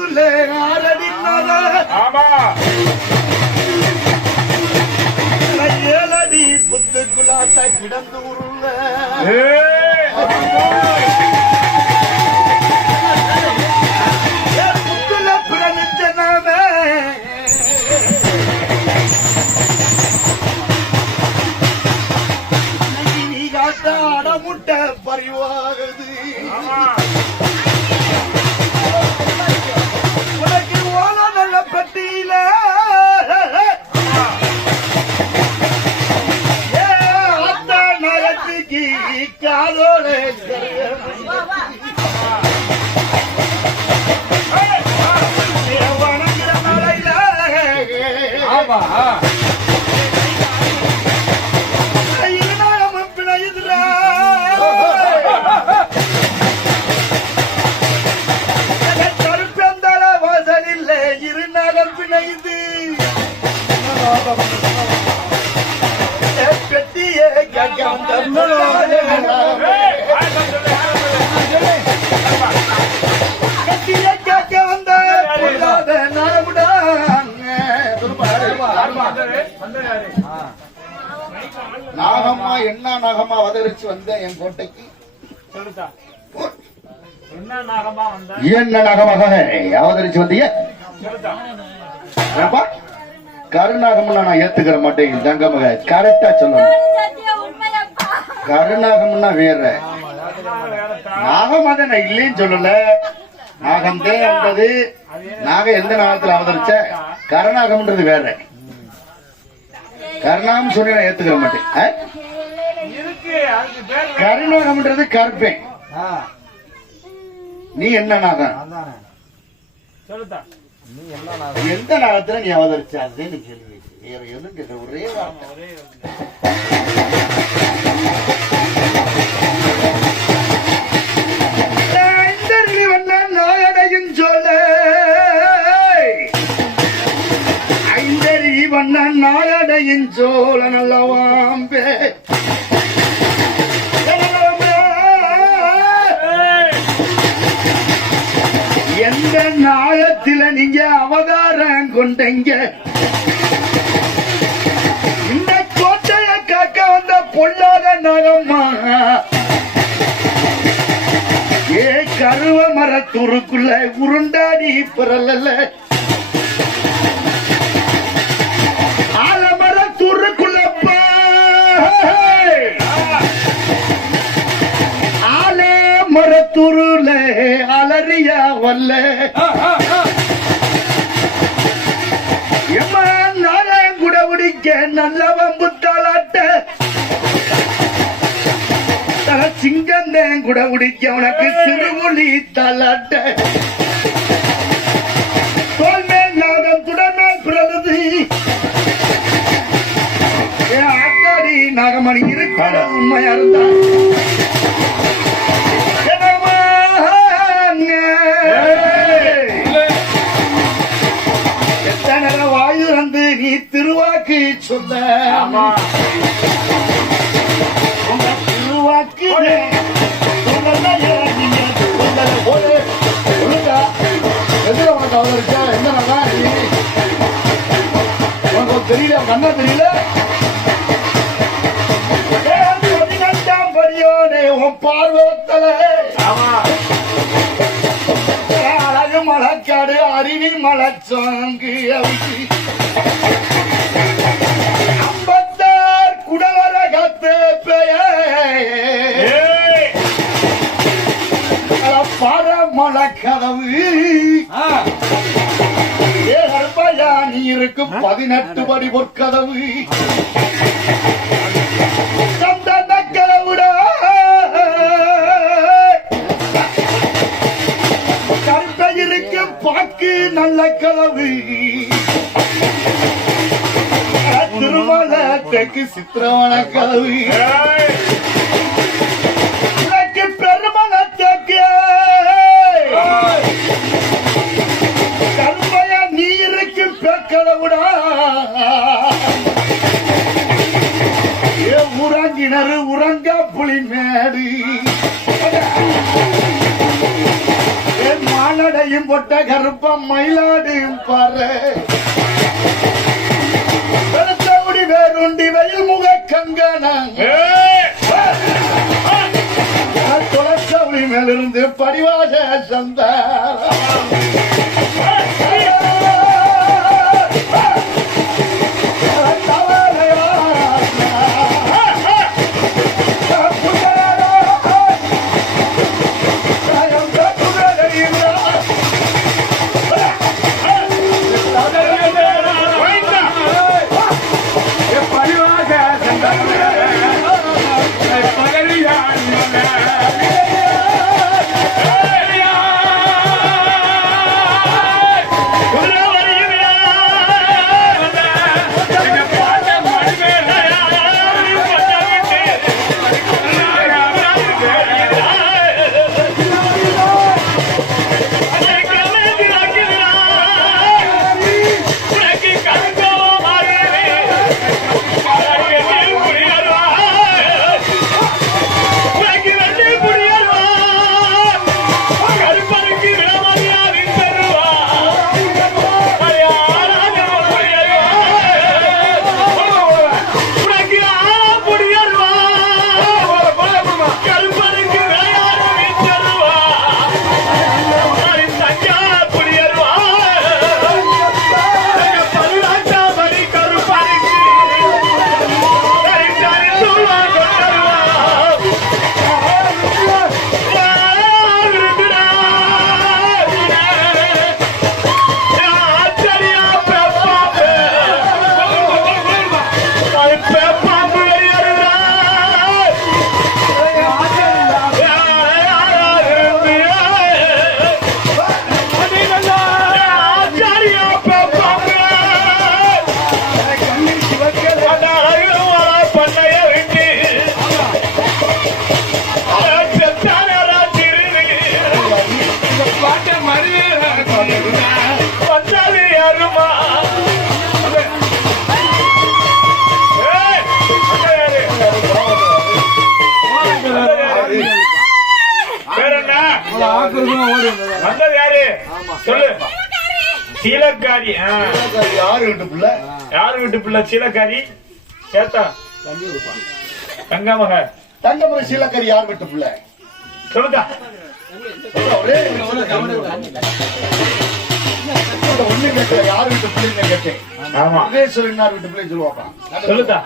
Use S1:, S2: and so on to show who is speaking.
S1: புத்துல ஆறடினாத
S2: ஆமா.
S1: ஏழடி புத்துக்குள்ளாத்த கிடந்து உருள. பிணையுது. என் பெட்டியே கேட்க வந்த பொல்லாத?
S3: நாகம்மா என்ன நாகம்மா அவதரிச்சு வந்த என் கோட்டைக்கு
S2: சொல்லுதா. என்ன நாகமா வந்த
S3: என்ன நாகமாக அவதரிச்சு வந்தீங்க
S2: சொல்லுதா.
S3: ஏப்பா கருநாகம்னா நான் ஏத்துக்கிற மாட்டேன் தங்கமக. கரெக்டா சொல்லணும். கருநாகம்னா வேற.
S2: அதனால வேறத்தா.
S3: நாகம் அதை நான் இல்லைன்னு சொல்லல. நாகம் தான் என்பது நாகம் எந்த நாகத்துல அவதரிச்ச? கருநாகம்ன்றது வேற. கருணாகம் சொல்லி நான் ஏத்துக்கிற மாட்டேன். கருநாகம்ன்றது கருப்பேன். நீ என்ன நாகம். எந்த நாகத்துல நீ அவதரிச்ச அதுன்னு கேள்வி வேற எதுவும் கேட்க ஒரே வார்த்தை.
S1: நாயடையும் சொல்ல. ஐந்தறி வண்ணன் நாயடையும் சோழ நல்லவாம்பே எந்த நாயத்தில நீங்க அவதாரம் கொண்டீங்க. இந்த கோட்டைய காக்க வந்த பொல்லாத நகம்மா ஏ கருவ மரத்துருக்குள்ள உருண்டாடி பிறல்ல ஆலமரத்துருக்குள்ளப்பா ஆலமரத்துருல அலறியா வல்ல எம்மா நாளம் கூட உடிக்க நல்ல வம்புத்தாளாட்ட சிங்கந்தேன் கூட உடிக்க உனக்கு சிறுமொழி தாளாட்ட. எந்த நல்லா நீ உனக்கு தெரியல கண்ணா தெரியல? பார்வத்தல. அழகு மலக்காடு அருவி மலச்சாங்கு அவிக்கு இருக்கும் பதினெட்டு படி பொற்கதவு. கருப்பை இருக்கும் பாக்கு நல்ல கதவு. திருமல தெற்கு சித்திரவன கதவு
S2: ஏய்,
S1: உறங்கினரு உறங்க புலி மேடு. என் மானடையும்
S3: பொட்ட கருப்பம் மயிலாடையும் பாரு. வெளுத்தபடி வேறுண்டி வெயில் முக கங்கணம்
S2: ஏய்
S3: மேலிருந்து படிவாக சந்தார்
S2: சீலக்காரி. ஆ.
S3: யாரு வீட்டு பிள்ளை?
S2: யாரு வீட்டு பிள்ளை? சீலக்காரி. ஏத்தா தங்கமக
S3: தங்கமர சீலக்கரி யார் வீட்டு பிள்ளை?
S2: சொல்லுதா
S3: ஒரே ஒண்ணு கேட்கல. யார் வீட்டு பிள்ளைன்னு கேட்டேன்.
S2: ஆமா.
S3: மகேஸ்வரன் யார் வீட்டு பிள்ளை சொல்லுவாப்பா.
S2: சொல்லுதா.